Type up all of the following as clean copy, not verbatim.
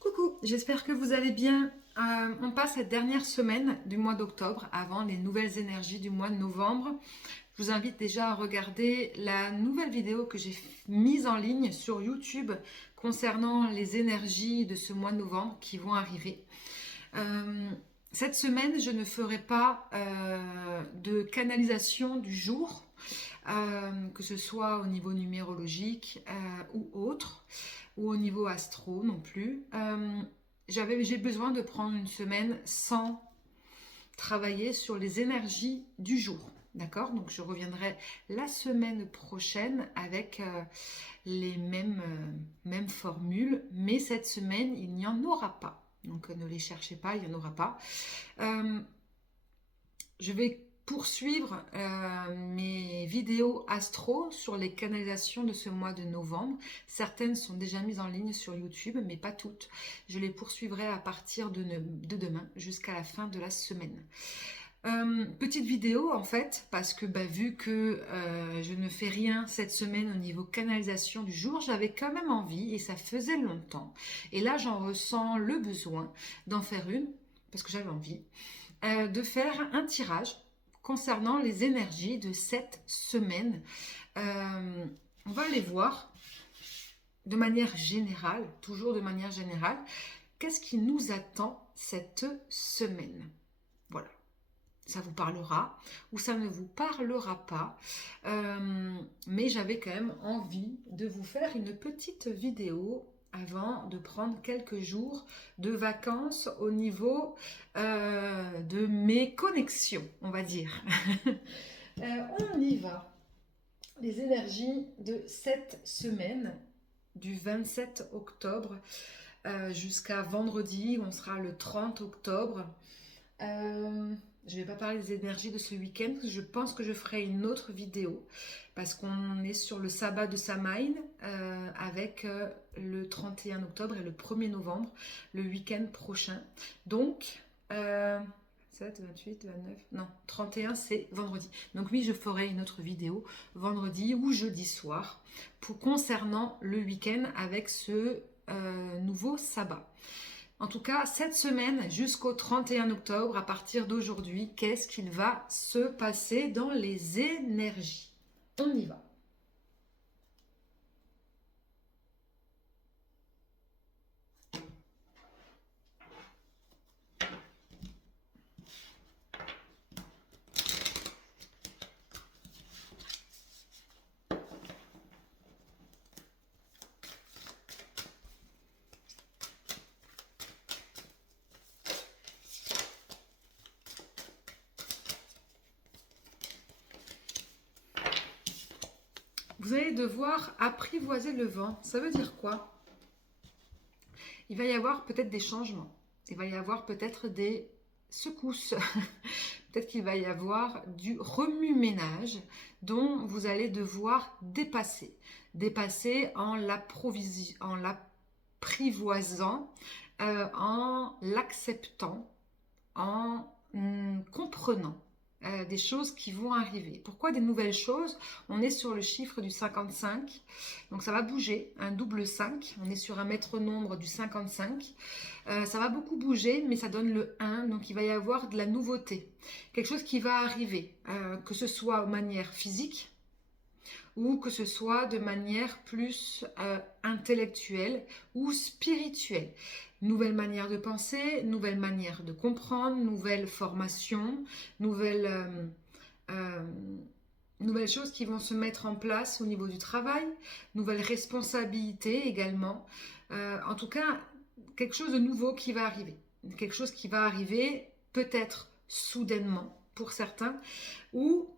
Coucou, j'espère que vous allez bien. On passe cette dernière semaine du mois d'octobre avant les nouvelles énergies du mois de novembre. Je vous invite déjà à regarder la nouvelle vidéo que j'ai mise en ligne sur YouTube concernant les énergies de ce mois de novembre qui vont arriver. Cette semaine, je ne ferai pas de canalisation du jour, que ce soit au niveau numérologique ou autre, ou au niveau astro non plus. J'ai besoin de prendre une semaine sans travailler sur les énergies du jour. D'accord? Donc je reviendrai la semaine prochaine avec mêmes formules, mais cette semaine, il n'y en aura pas. Donc ne les cherchez pas, il n'y en aura pas. Je vais poursuivre mes vidéos astro sur les canalisations de ce mois de novembre. Certaines sont déjà mises en ligne sur YouTube, mais pas toutes. Je les poursuivrai à partir de demain jusqu'à la fin de la semaine. Petite vidéo en fait, parce que vu que je ne fais rien cette semaine au niveau canalisation du jour, j'avais quand même envie, et ça faisait longtemps, et là j'en ressens le besoin d'en faire une, parce que j'avais envie, de faire un tirage concernant les énergies de cette semaine. On va aller voir de manière générale, toujours de manière générale, qu'est-ce qui nous attend cette semaine. Voilà. Ça vous parlera ou ça ne vous parlera pas. Mais j'avais quand même envie de vous faire une petite vidéo avant de prendre quelques jours de vacances au niveau de mes connexions, on va dire. On y va. Les énergies de cette semaine, du 27 octobre jusqu'à vendredi, on sera le 30 octobre. Je ne vais pas parler des énergies de ce week-end, parce que je pense que je ferai une autre vidéo, parce qu'on est sur le sabbat de Samhain avec le 31 octobre et le 1er novembre, le week-end prochain. Donc, 7, 28, 29, non, 31 c'est vendredi. Donc oui, je ferai une autre vidéo vendredi ou jeudi soir concernant le week-end avec ce nouveau sabbat. En tout cas, cette semaine jusqu'au 31 octobre, à partir d'aujourd'hui, qu'est-ce qu'il va se passer dans les énergies? On y va. Vous allez devoir apprivoiser le vent. Ça veut dire quoi? Il va y avoir peut-être des changements. Il va y avoir peut-être des secousses. Peut-être qu'il va y avoir du remue-ménage dont vous allez devoir dépasser. Dépasser en l'apprivoisant, en l'acceptant, en comprenant des choses qui vont arriver. Pourquoi des nouvelles choses? On est sur le chiffre du 55, donc ça va bouger, un double 5, on est sur un maître nombre du 55, ça va beaucoup bouger, mais ça donne le 1, donc il va y avoir de la nouveauté, quelque chose qui va arriver, que ce soit de manière physique, ou que ce soit de manière plus intellectuelle ou spirituelle. Nouvelle manière de penser, nouvelle manière de comprendre, nouvelle formation, nouvelles choses qui vont se mettre en place au niveau du travail, nouvelles responsabilités également. En tout cas, quelque chose de nouveau qui va arriver. Quelque chose qui va arriver peut-être soudainement pour certains, ou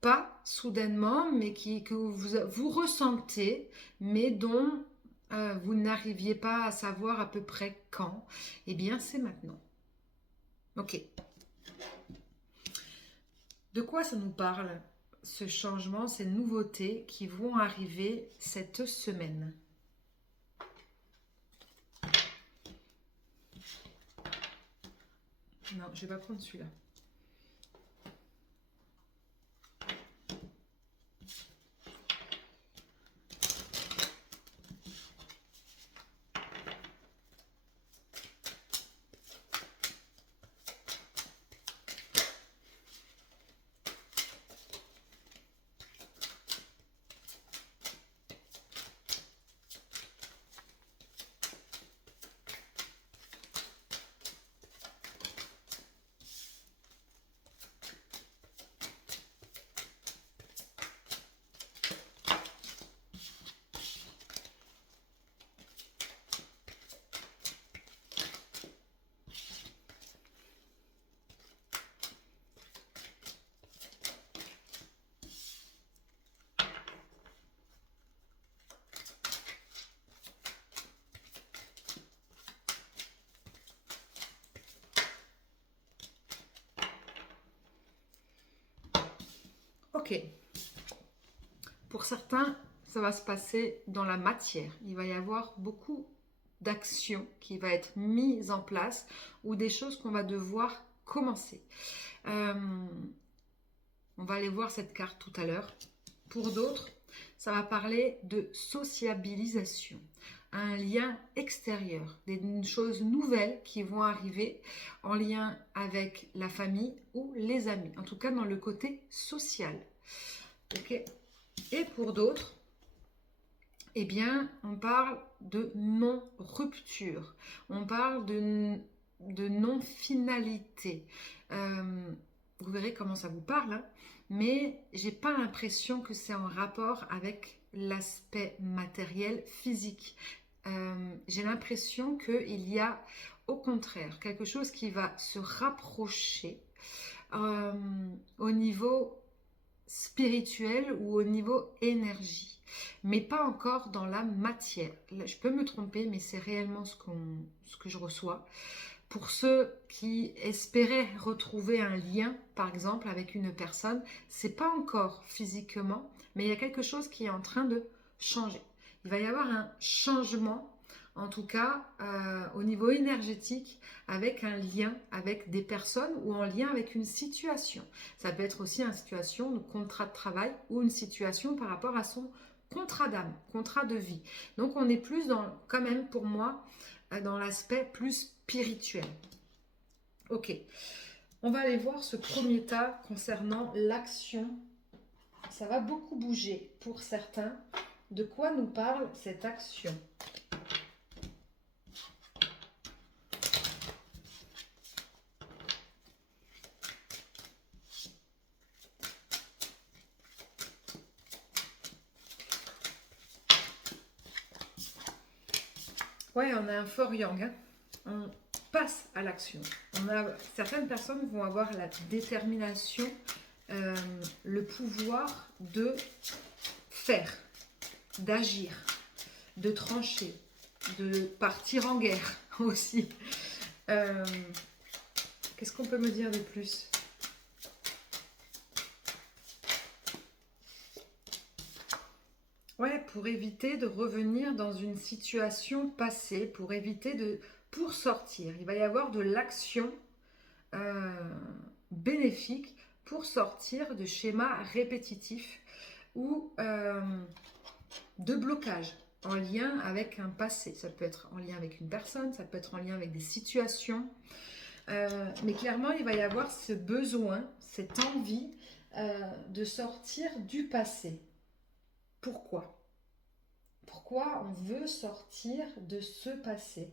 pas soudainement, mais que vous ressentez, mais dont vous n'arriviez pas à savoir à peu près quand. Eh bien, c'est maintenant. Ok. De quoi ça nous parle, ce changement, ces nouveautés qui vont arriver cette semaine? Non, je ne vais pas prendre celui-là. Ok. Pour certains, ça va se passer dans la matière. Il va y avoir beaucoup d'actions qui vont être mises en place ou des choses qu'on va devoir commencer. On va aller voir cette carte tout à l'heure. Pour d'autres, ça va parler de sociabilisation, un lien extérieur, des choses nouvelles qui vont arriver en lien avec la famille ou les amis, en tout cas dans le côté social. Ok. Et pour d'autres, eh bien, on parle de non-rupture, on parle de non-finalité. Vous verrez comment ça vous parle, hein, mais j'ai pas l'impression que c'est en rapport avec l'aspect matériel, physique. J'ai l'impression qu'il y a au contraire quelque chose qui va se rapprocher au niveau spirituel ou au niveau énergie, mais pas encore dans la matière. Là, je peux me tromper, mais c'est réellement ce que je reçois. Pour ceux qui espéraient retrouver un lien, par exemple, avec une personne, c'est pas encore physiquement, mais il y a quelque chose qui est en train de changer. Il va y avoir un changement, en tout cas au niveau énergétique, avec un lien avec des personnes ou en lien avec une situation. Ça peut être aussi une situation de contrat de travail ou une situation par rapport à son contrat d'âme, contrat de vie. Donc on est plus dans, quand même pour moi, dans l'aspect plus spirituel. Ok, on va aller voir ce premier tas concernant l'action. Ça va beaucoup bouger pour certains. De quoi nous parle cette action ? Ouais, on a un fort yang. Hein. On passe à l'action. Certaines personnes vont avoir la détermination, le pouvoir de faire, d'agir, de trancher, de partir en guerre aussi. Qu'est-ce qu'on peut me dire de plus ? Ouais, pour éviter de revenir dans une situation passée, pour sortir. Il va y avoir de l'action bénéfique pour sortir de schémas répétitifs ou de blocages en lien avec un passé. Ça peut être en lien avec une personne, ça peut être en lien avec des situations. Mais clairement, il va y avoir ce besoin, cette envie de sortir du passé. Pourquoi ? Pourquoi on veut sortir de ce passé ?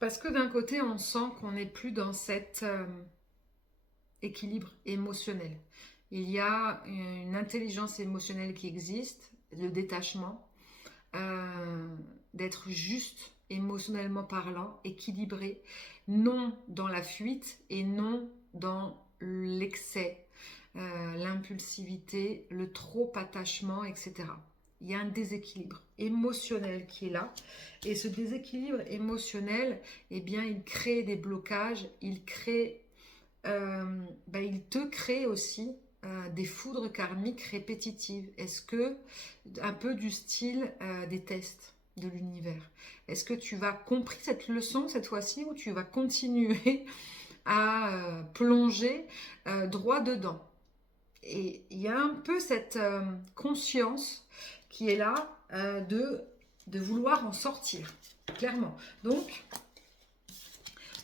Parce que d'un côté, on sent qu'on n'est plus dans cet équilibre émotionnel. Il y a une intelligence émotionnelle qui existe, le détachement, d'être juste émotionnellement parlant, équilibré, non dans la fuite et non dans l'excès, l'impulsivité, le trop attachement, etc. Il y a un déséquilibre émotionnel qui est là. Et ce déséquilibre émotionnel, eh bien, il crée des blocages, il te crée aussi des foudres karmiques répétitives. Est-ce que, un peu du style des tests de l'univers, est-ce que tu vas compris cette leçon cette fois-ci ou tu vas continuer à plonger droit dedans? Et il y a un peu cette conscience qui est là de vouloir en sortir, clairement. Donc,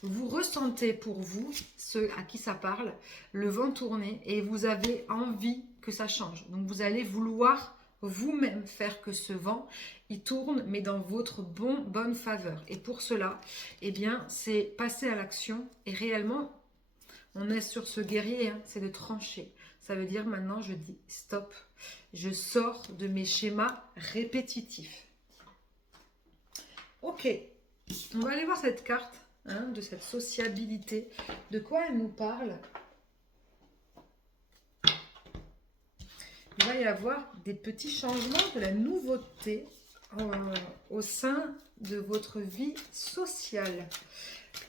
vous ressentez pour vous, ceux à qui ça parle, le vent tourner et vous avez envie que ça change. Donc vous allez vouloir vous-même faire que ce vent, il tourne, mais dans votre bonne faveur. Et pour cela, eh bien, c'est passer à l'action. Et réellement, on est sur ce guerrier, hein, c'est de trancher. Ça veut dire maintenant, je dis stop. Je sors de mes schémas répétitifs. Ok, on va aller voir cette carte, hein, de cette sociabilité. De quoi elle nous parle? Il va y avoir des petits changements, de la nouveauté au sein de votre vie sociale.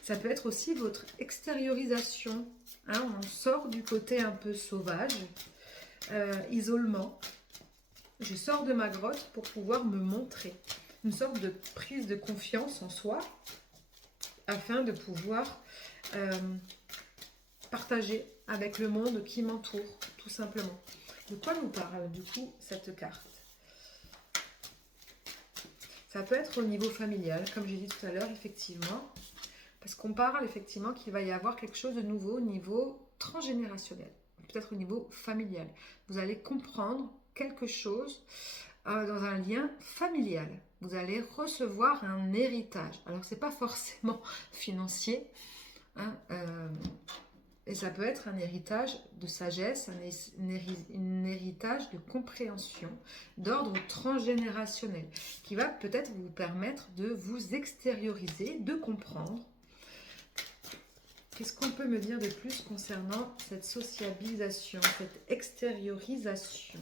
Ça peut être aussi votre extériorisation. Hein, on sort du côté un peu sauvage, isolement. Je sors de ma grotte pour pouvoir me montrer. Une sorte de prise de confiance en soi afin de pouvoir partager avec le monde qui m'entoure, tout simplement. De quoi nous parle du coup cette carte? Ça peut être au niveau familial, comme j'ai dit tout à l'heure, effectivement. Parce qu'on parle effectivement qu'il va y avoir quelque chose de nouveau au niveau transgénérationnel, peut-être au niveau familial. Vous allez comprendre quelque chose dans un lien familial. Vous allez recevoir un héritage. Alors, ce n'est pas forcément financier, hein, et ça peut être un héritage de sagesse, un héritage de compréhension, d'ordre transgénérationnel, qui va peut-être vous permettre de vous extérioriser, de comprendre. Qu'est-ce qu'on peut me dire de plus concernant cette sociabilisation, cette extériorisation?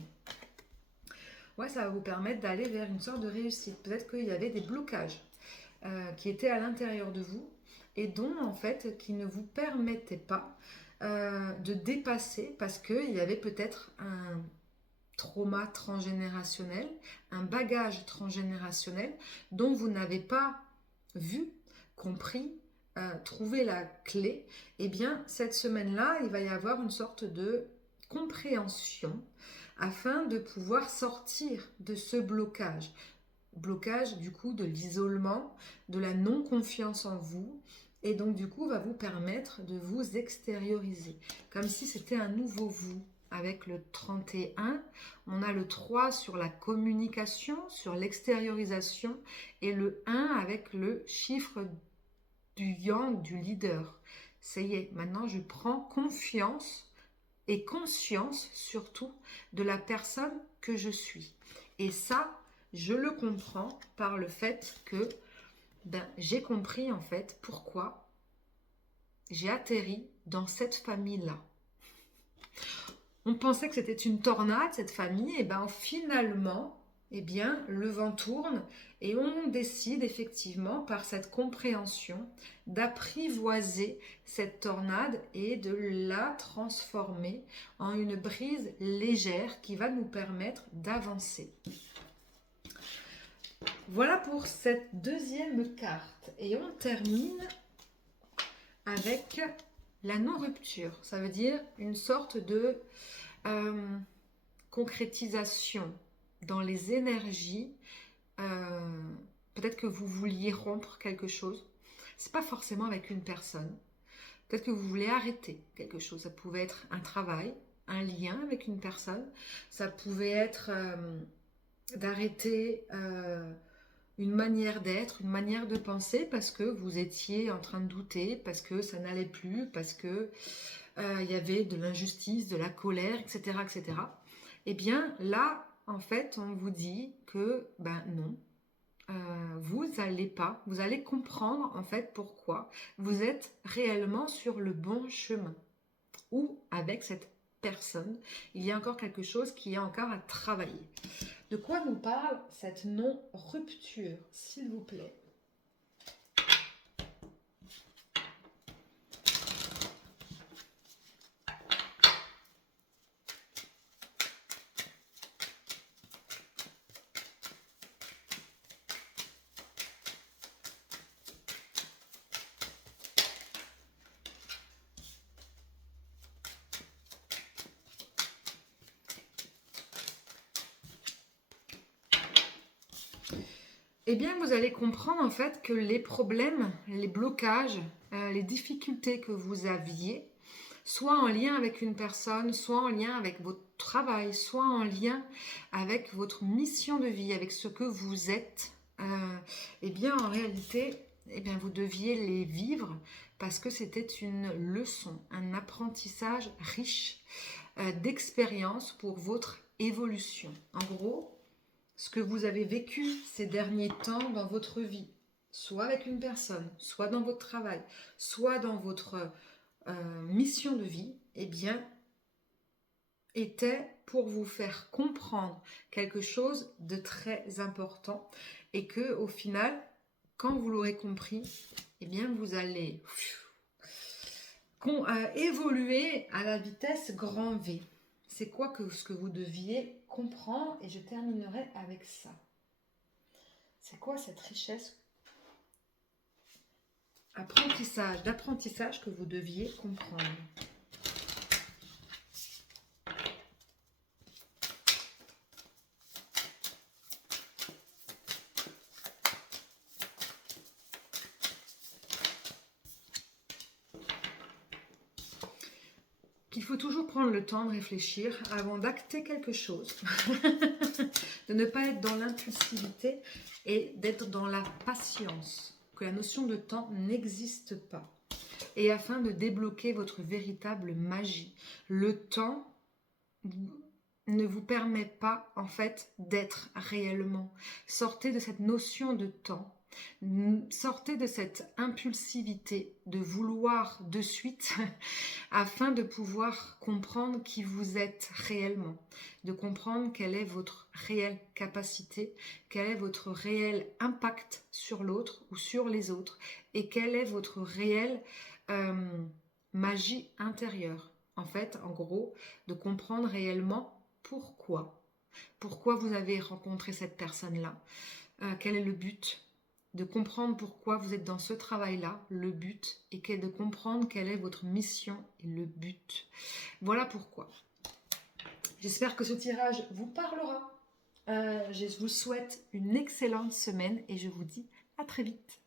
Ouais, ça va vous permettre d'aller vers une sorte de réussite. Peut-être qu'il y avait des blocages qui étaient à l'intérieur de vous et dont, en fait, qui ne vous permettaient pas de dépasser parce qu'il y avait peut-être un trauma transgénérationnel, un bagage transgénérationnel dont vous n'avez pas vu, compris, trouvé la clé. Eh bien, cette semaine-là, il va y avoir une sorte de compréhension afin de pouvoir sortir de ce blocage. Blocage du coup de l'isolement, de la non-confiance en vous, et donc du coup va vous permettre de vous extérioriser, comme si c'était un nouveau vous. Avec le 31, on a le 3 sur la communication, sur l'extériorisation, et le 1 avec le chiffre du yang, du leader. Ça y est, maintenant je prends confiance et conscience surtout de la personne que je suis. Et ça, je le comprends par le fait que j'ai compris en fait pourquoi j'ai atterri dans cette famille-là. On pensait que c'était une tornade, cette famille, et finalement, le vent tourne et on décide effectivement par cette compréhension d'apprivoiser cette tornade et de la transformer en une brise légère qui va nous permettre d'avancer. Voilà pour cette deuxième carte et on termine avec la non-rupture. Ça veut dire une sorte de concrétisation dans les énergies. Peut-être que vous vouliez rompre quelque chose. C'est pas forcément avec une personne. Peut-être que vous voulez arrêter quelque chose. Ça pouvait être un travail, un lien avec une personne. Ça pouvait être d'arrêter une manière d'être, une manière de penser parce que vous étiez en train de douter, parce que ça n'allait plus, parce que il y avait de l'injustice, de la colère, etc., etc. Eh bien, là, en fait, on vous dit que, non, vous allez comprendre, en fait, pourquoi vous êtes réellement sur le bon chemin. Ou avec cette personne, il y a encore quelque chose qui est encore à travailler. De quoi nous parle cette non-rupture, s'il vous plaît? Eh bien, vous allez comprendre en fait que les problèmes, les blocages, les difficultés que vous aviez soit en lien avec une personne, soit en lien avec votre travail, soit en lien avec votre mission de vie, avec ce que vous êtes, eh bien en réalité, eh bien, vous deviez les vivre parce que c'était une leçon, un apprentissage riche d'expérience pour votre évolution. En gros, ce que vous avez vécu ces derniers temps dans votre vie, soit avec une personne, soit dans votre travail, soit dans votre mission de vie, eh bien, était pour vous faire comprendre quelque chose de très important et que au final, quand vous l'aurez compris, eh bien, vous allez évoluer à la vitesse grand V. C'est quoi ce que vous deviez comprendre? Et je terminerai avec ça. C'est quoi cette richesse d'apprentissage que vous deviez comprendre? Il faut toujours prendre le temps de réfléchir avant d'acter quelque chose, de ne pas être dans l'impulsivité et d'être dans la patience, que la notion de temps n'existe pas. Et afin de débloquer votre véritable magie, le temps ne vous permet pas en fait d'être réellement. Sortez de cette notion de temps. Sortez de cette impulsivité de vouloir de suite afin de pouvoir comprendre qui vous êtes réellement, de comprendre quelle est votre réelle capacité, quel est votre réel impact sur l'autre ou sur les autres et quelle est votre réelle magie intérieure. En fait, en gros, de comprendre réellement pourquoi vous avez rencontré cette personne-là, quel est le but, de comprendre pourquoi vous êtes dans ce travail-là, le but, et de comprendre quelle est votre mission et le but. Voilà pourquoi. J'espère que ce tirage vous parlera. Je vous souhaite une excellente semaine et je vous dis à très vite.